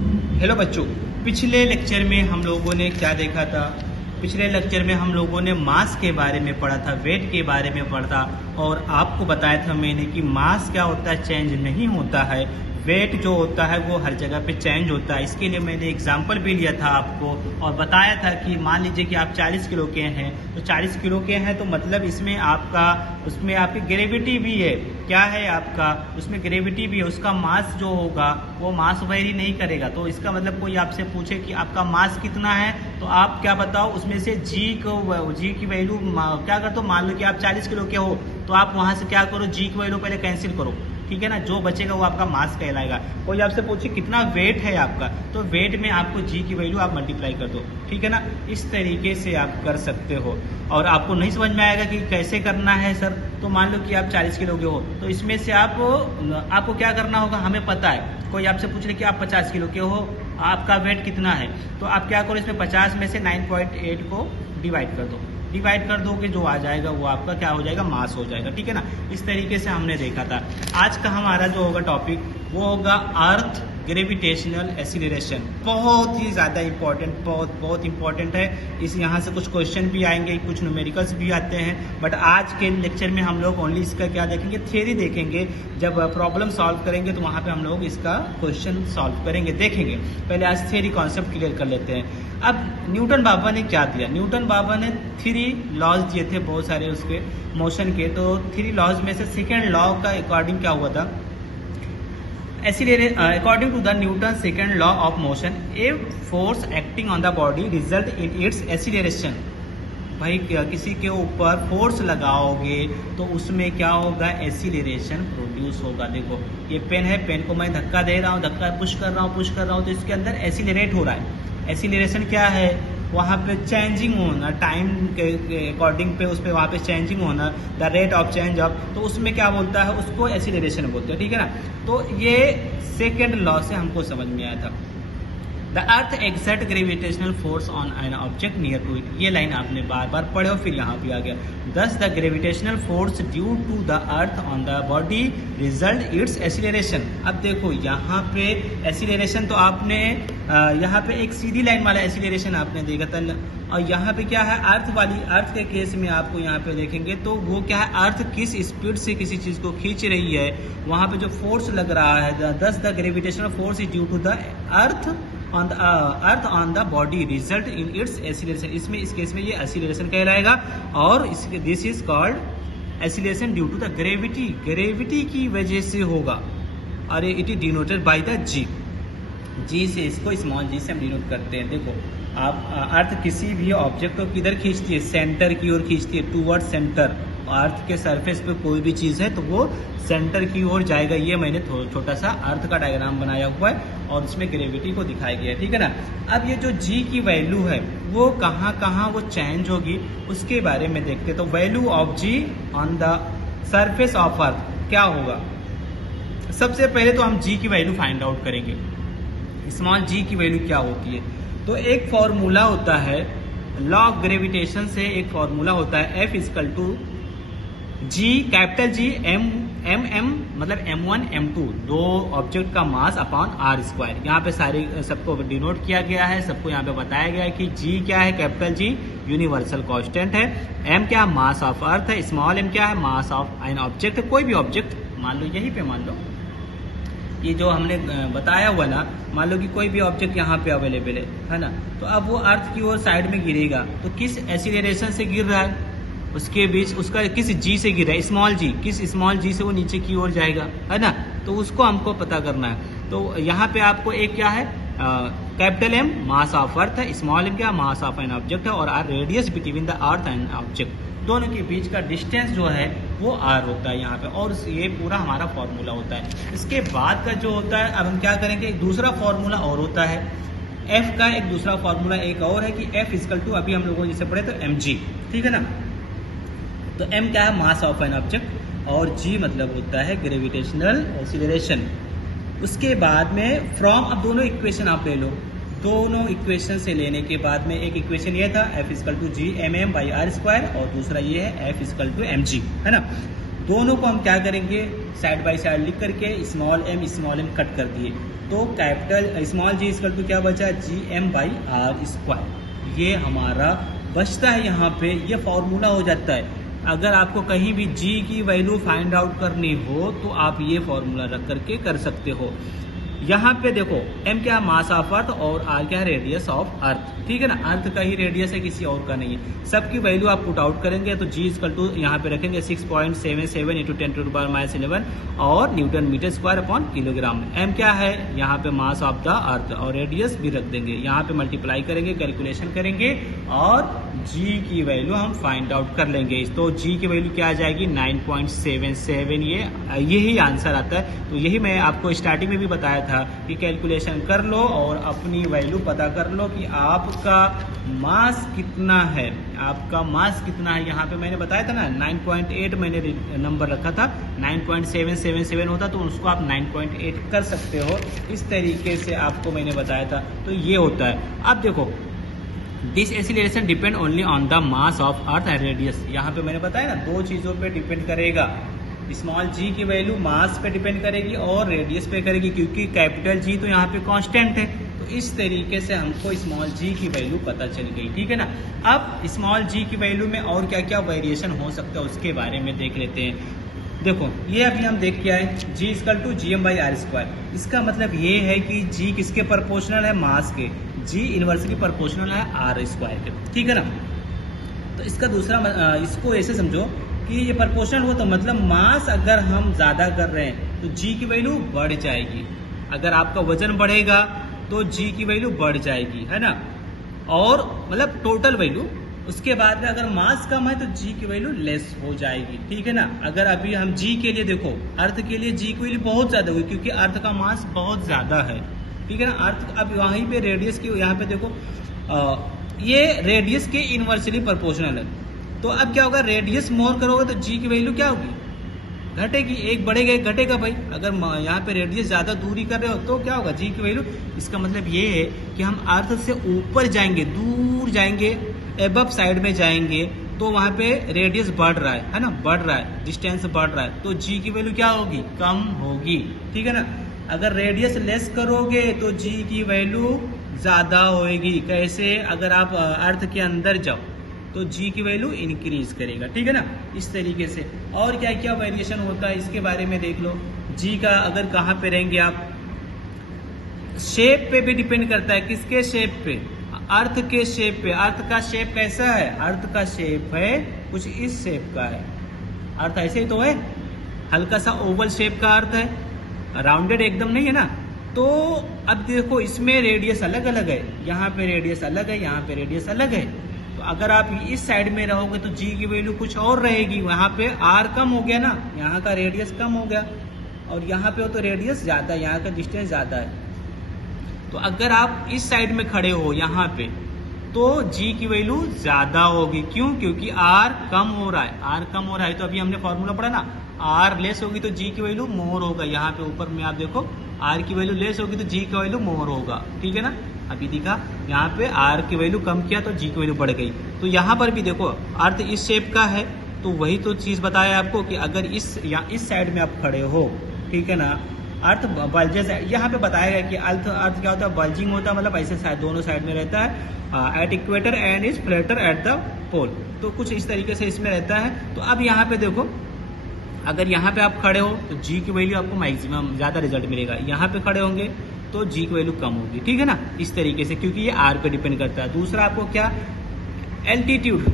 Hello बच्चों, पिछले lecture में हम लोगों ने क्या देखा था? पिछले लेक्चर में हम लोगों ने मास के बारे में पढ़ा था, वेट के बारे में पढ़ा था और आपको बताया था मैंने कि मास क्या होता है, चेंज नहीं होता है। वेट जो होता है वो हर जगह पे चेंज होता है। इसके लिए मैंने एग्जांपल भी लिया था आपको और बताया था कि मान लीजिए कि आप 40 किलो के हैं, तो 40 किलो के हैं तो मतलब इसमें उसमें आपकी ग्रेविटी भी है। क्या है आपका? उसमें ग्रेविटी भी है। उसका मास जो होगा वो मास वेरी नहीं करेगा। तो इसका मतलब कोई आपसे पूछे कि आपका मास कितना है, तो आप क्या बताओ, उसमें से जी की वैल्यू क्या कर दो। मान लो कि आप 40 किलो के हो तो आप वहां से क्या करो, जी की वैल्यू पहले कैंसिल करो, ठीक है ना। जो बचेगा वो आपका मास कहलाएगा। कोई आपसे पूछे कितना वेट है आपका, तो वेट में आपको जी की वैल्यू आप मल्टीप्लाई कर दो, ठीक है ना। इस तरीके से आप कर सकते हो। और आपको नहीं समझ में आएगा कि कैसे करना है सर, तो मान लो कि आप 40 किलो के हो तो इसमें से आपको क्या करना होगा, हमें पता है। कोई आपसे पूछ ले कि आप 50 किलो के हो, आपका वेट कितना है, तो आप क्या करो, इसमें 50 में से 9.8 को डिवाइड कर दो। डिवाइड कर दोगे जो आ जाएगा वो आपका क्या हो जाएगा, मास हो जाएगा, ठीक है ना। इस तरीके से हमने देखा था। आज का हमारा जो होगा टॉपिक वो होगा अर्थ ग्रेविटेशनल एक्सीलरेशन। बहुत ही ज़्यादा इंपॉर्टेंट, बहुत इंपॉर्टेंट है। इस यहाँ से कुछ क्वेश्चन भी आएंगे, कुछ न्यूमेरिकल्स भी आते हैं, बट आज के लेक्चर में हम लोग ओनली इसका क्या देखेंगे, थ्योरी देखेंगे। जब प्रॉब्लम सॉल्व करेंगे तो वहाँ पे हम लोग इसका क्वेश्चन सॉल्व करेंगे, देखेंगे। पहले आज थ्योरी कॉन्सेप्ट क्लियर कर लेते हैं। अब न्यूटन बाबा ने क्या दिया? न्यूटन बाबा ने 3 लॉज दिए थे बहुत सारे उसके मोशन के। तो 3 लॉज में से सेकेंड लॉ का अकॉर्डिंग क्या हुआ था, according to the Newton's second law of motion, a force acting on the body result in its acceleration। भाई किसी के ऊपर फोर्स लगाओगे तो उसमें क्या होगा, एसिलेरेशन प्रोड्यूस होगा। देखो ये पेन है, पेन को मैं धक्का दे रहा हूँ, धक्का पुश कर रहा हूँ तो इसके अंदर एसिलेरेट हो रहा है। एसिलेरेशन क्या है, वहाँ पे चेंजिंग होना, टाइम के अकॉर्डिंग पे उस पर वहाँ पे चेंजिंग होना, the rate of change of, तो उसमें क्या बोलता है, उसको एसिलेरेशन बोलते हैं, ठीक है ना। तो ये सेकेंड लॉ से हमको समझ में आया था। The earth exert gravitational force on an object near to it. ये लाइन आपने बार बार पढ़े हो, फिर यहाँ भी आ गया। Thus the gravitational force due to the earth on the body result its acceleration. अब देखो यहाँ पे एसिलेरेशन तो आपने यहाँ पे एक सीधी लाइन वाला एसिलेरेशन आपने देखा था, और यहाँ पे क्या है, अर्थ के केस में आपको यहाँ पे देखेंगे तो वो क्या है, अर्थ किस स्पीड से किसी चीज को खींच रही है, वहां पे जो फोर्स लग रहा है, thus the gravitational force is due to the earth on the body result in its acceleration. इसमें इस केस में ये एसिलेरेशन कहलाएगा और this is called acceleration due to the gravity. Gravity की वजह से होगा और it is denoted by the G से, इसको स्मॉल जी से हम डिनोट करते हैं। देखो आप अर्थ किसी भी ऑब्जेक्ट को किधर खींचती है, सेंटर की ओर खींचती है, टूवर्ड सेंटर। अर्थ के सरफेस पे कोई भी चीज है तो वो सेंटर की ओर जाएगा। ये मैंने छोटा सा अर्थ का डायग्राम बनाया हुआ है और उसमें ग्रेविटी को दिखाया गया है, ठीक है ना। अब ये जो जी की वैल्यू है वो कहाँ वो चेंज होगी उसके बारे में देखते। तो value of G on the surface of earth क्या होगा, सबसे पहले तो हम जी की वैल्यू फाइंड आउट करेंगे। स्मॉल जी की वैल्यू क्या होती है, तो एक फॉर्मूला होता है लॉ ऑफ ग्रेविटेशन से, एक फॉर्मूला होता है F equal to G, capital G M मतलब M1 M2 दो ऑब्जेक्ट का मास अपॉन आर स्क्वायर। यहाँ पे सबको डिनोट किया गया है, सबको यहाँ पे बताया गया है कि जी क्या है, कैपिटल जी यूनिवर्सल कांस्टेंट है, एम क्या मास ऑफ अर्थ है, स्मॉल एम क्या है मास ऑफ एन ऑब्जेक्ट है। कोई भी ऑब्जेक्ट मान लो, यहीं पे मान लो ये जो हमने बताया हुआ ना, मान लो कि कोई भी ऑब्जेक्ट यहाँ पे अवेलेबल है ना, तो अब वो अर्थ की ओर साइड में गिरेगा तो किस एसिलेरेशन से गिर रहा है, उसके बीच उसका किस जी से गिर रहा है, स्मॉल जी, किस स्मॉल जी से वो नीचे की ओर जाएगा, है ना। तो उसको हमको पता करना है। तो यहाँ पे आपको एक क्या है, capital M mass of earth है, स्मॉल एम क्या मास ऑफ एन ऑब्जेक्ट है, और R radius between the earth and object. दोनों के बीच का डिस्टेंस जो है वो आर होता है यहाँ पे, और ये पूरा हमारा फॉर्मूला होता है। इसके बाद का जो होता है, अब हम क्या करेंगे, एक दूसरा फॉर्मूला और होता है एफ का, एक दूसरा फॉर्मूला एक और है कि एफ इक्वल टू, अभी हम लोगों ने जिसे पढ़े तो एम जी, ठीक है ना। तो एम क्या है मास ऑफ एन ऑब्जेक्ट और जी मतलब होता है ग्रेविटेशनल एक्सीलरेशन। उसके बाद में फ्रॉम, अब दोनों इक्वेशन आप ले लो, दोनों इक्वेशन से लेने के बाद में एक इक्वेशन ये था F equal to G M M by R square, और दूसरा ये है F equal to M G, है ना। दोनों को हम क्या करेंगे, साइड बाय साइड लिख करके स्मॉल एम कट कर दिए, तो capital small G equal to क्या बचा, G M by R square. ये हमारा बचता है यहाँ पे, ये फॉर्मूला हो जाता है। अगर आपको कहीं भी g की वैल्यू फाइंड आउट करनी हो तो आप ये फॉर्मूला रख करके कर सकते हो। यहाँ पे देखो m क्या मास ऑफ अर्थ और r क्या रेडियस ऑफ अर्थ, ठीक है ना। अर्थ का ही रेडियस है, किसी और का नहीं है। सबकी वैल्यू आप पुट आउट करेंगे तो g इक्वल टू यहाँ पे रखेंगे 6.77 इंटू 10⁻⁻11 और newton metre square upon kilogram. m क्या है यहाँ पे मास ऑफ द अर्थ, और रेडियस भी रख देंगे। यहाँ पे मल्टीप्लाई करेंगे, कैलकुलेशन करेंगे और g की वैल्यू हम फाइंड आउट कर लेंगे। तो g की वैल्यू क्या आ जाएगी 9.77, यही आंसर आता है। तो यही मैं आपको स्टार्टिंग में भी बताया था कि कैलकुलेशन कर लो और अपनी वैल्यू पता कर लो कि आपका मास कितना है, आपका मास कितना है। यहाँ पे मैंने बताया था ना 9.8 मैंने नंबर रखा था, 9.777 होता तो उसको आप 9.8 कर सकते हो। इस तरीके से आपको मैंने बताया था, तो ये होता है। अब देखो this acceleration depend only on the mass of earth and radius. यहाँ पे मैंने बताया ना दो चीज़ों पे डिपेंड करेगा, स्मॉल जी की वैल्यू मास पे डिपेंड करेगी और रेडियस पे करेगी, क्योंकि कैपिटल जी तो यहाँ पे कांस्टेंट है। तो इस तरीके से हमको स्मॉल जी की वैल्यू पता चल गई, ठीक है ना। अब स्मॉल जी की वैल्यू में और क्या क्या वेरिएशन हो सकता है उसके बारे में देख लेते हैं। देखो ये अभी हम देख के आए g equal to G M by R square. इसका मतलब ये है कि g किसके प्रोपोर्शनल है, मास के। g इनवर्सली प्रोपोर्शनल है आर स्क्वायर के, ठीक है ना। तो इसका दूसरा इसको ऐसे समझो कि ये प्रोपोर्शनल हो तो मतलब मास अगर हम ज़्यादा कर रहे हैं तो g की वैल्यू बढ़ जाएगी। अगर आपका वजन बढ़ेगा तो g की वैल्यू बढ़ जाएगी, है ना। और मतलब टोटल वैल्यू, उसके बाद में अगर मास कम है तो g की वैल्यू लेस हो जाएगी, ठीक है ना। अगर अभी हम g के लिए देखो, अर्थ के लिए g की वैल्यू बहुत ज़्यादा हुई क्योंकि अर्थ का मास बहुत ज़्यादा है, ठीक है ना। अर्थ अब वहीं पे रेडियस की यहाँ पे देखो ये रेडियस के इनवर्सली प्रोपोर्शनल है। तो अब क्या होगा, रेडियस मोर करोगे तो g की वैल्यू क्या होगी, घटेगी। एक बढ़ेगा एक घटेगा भाई। अगर यहाँ पे रेडियस ज़्यादा दूरी कर रहे हो तो क्या होगा, g की वैल्यू। इसका मतलब ये है कि हम अर्थ से ऊपर जाएंगे, दूर जाएंगे, एबव साइड में जाएंगे तो वहाँ पे रेडियस बढ़ रहा है ना, बढ़ रहा है, डिस्टेंस बढ़ रहा है, तो g की वैल्यू क्या होगी, कम होगी, ठीक है ना। अगर रेडियस लेस करोगे तो g की वैल्यू ज़्यादा होएगी। कैसे, अगर आप अर्थ के अंदर जाओ तो g की वैल्यू इंक्रीज करेगा, ठीक है ना। इस तरीके से और क्या क्या वेरिएशन होता है इसके बारे में देख लो। g का अगर कहाँ पे रहेंगे आप, शेप पे भी डिपेंड करता है। किसके शेप पे, अर्थ के शेप पे। अर्थ का शेप कैसा है, अर्थ का शेप है कुछ इस शेप का है। अर्थ ऐसे ही तो है, हल्का सा ओवल शेप का अर्थ है, राउंडेड एकदम नहीं है ना। तो अब देखो इसमें रेडियस अलग अलग है, यहाँ पे रेडियस अलग है, यहाँ पे रेडियस अलग है। तो अगर आप इस साइड में रहोगे तो g की वैल्यू कुछ और रहेगी। वहाँ पे r कम हो गया ना, यहाँ का रेडियस कम हो गया, और यहाँ पे हो तो रेडियस ज़्यादा है, यहाँ का डिस्टेंस ज़्यादा है। तो अगर आप इस साइड में खड़े हो यहाँ पे तो g की वैल्यू ज़्यादा होगी। क्यों, क्योंकि r कम हो रहा है, r कम हो रहा है। तो अभी हमने फॉर्मूला पढ़ा ना, r लेस होगी तो g की वैल्यू मोर होगा। यहाँ पे ऊपर में आप देखो r की वैल्यू लेस होगी तो g की वैल्यू मोर होगा, ठीक है ना। अभी दिखा यहाँ पे r की वैल्यू कम किया तो g की वैल्यू बढ़ गई। तो यहाँ पर भी देखो अर्थ इस शेप का है, तो वही तो चीज़ बताया आपको कि अगर इस साइड में आप खड़े हो, ठीक है ना, अर्थ बल्जेस, यहाँ पे बताया गया कि अर्थ क्या होता है, बल्जिंग होता है, मतलब ऐसे साइड दोनों साइड में रहता है at equator and is flatter at the pole. तो कुछ इस तरीके से इसमें रहता है। तो अब यहाँ पे देखो, अगर यहाँ पे आप खड़े हो तो g की वैल्यू आपको मैक्सिमम ज़्यादा रिजल्ट मिलेगा, यहाँ पे खड़े होंगे तो g की वैल्यू कम होगी, ठीक है ना। इस तरीके से, क्योंकि ये r पे डिपेंड करता है। दूसरा आपको क्या, एल्टीट्यूड,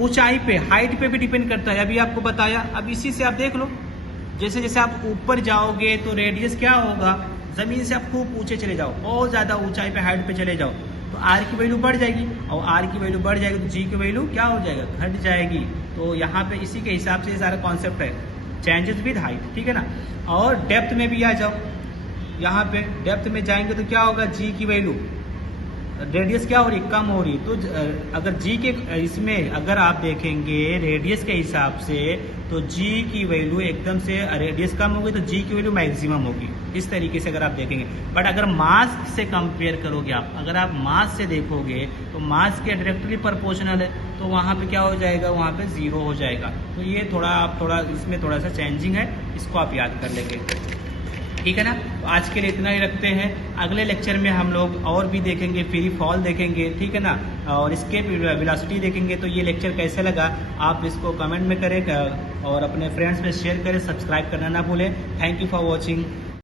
ऊंचाई पे, हाइट पे भी डिपेंड करता है। अभी आपको बताया, अब इसी से आप देख लो, जैसे जैसे आप ऊपर जाओगे तो रेडियस क्या होगा, जमीन से आप खूब ऊंचे चले जाओ, बहुत ज़्यादा ऊंचाई पे, हाइट पे चले जाओ तो r की वैल्यू बढ़ जाएगी, और r की वैल्यू बढ़ जाएगी तो g की वैल्यू क्या हो जाएगा, घट जाएगी। तो यहाँ पे इसी के हिसाब से सारा कॉन्सेप्ट है, चेंजेस विद हाइट, ठीक है ना। और डेप्थ में भी आ जाओ, यहाँ पे डेप्थ में जाएंगे तो क्या होगा, g की वैल्यू, रेडियस क्या हो रही, कम हो रही। तो अगर g के इसमें अगर आप देखेंगे रेडियस के हिसाब से तो g की वैल्यू एकदम से, रेडियस कम होगी तो g की वैल्यू मैक्सिमम होगी। इस तरीके से अगर आप देखेंगे। बट अगर मास से कंपेयर करोगे आप, अगर आप मास से देखोगे तो मास के डायरेक्टली प्रोपोर्शनल है, तो वहाँ पे क्या हो जाएगा, वहाँ पे 0 हो जाएगा। तो ये थोड़ा इसमें थोड़ा सा चेंजिंग है, इसको आप याद कर लेंगे, ठीक है ना। तो आज के लिए इतना ही रखते हैं। अगले लेक्चर में हम लोग और भी देखेंगे, फ्री फॉल देखेंगे, ठीक है ना, और इसके वेलोसिटी देखेंगे। तो ये लेक्चर कैसे लगा आप इसको कमेंट में करें और अपने फ्रेंड्स में शेयर करें, सब्सक्राइब करना ना भूलें। Thank you for watching.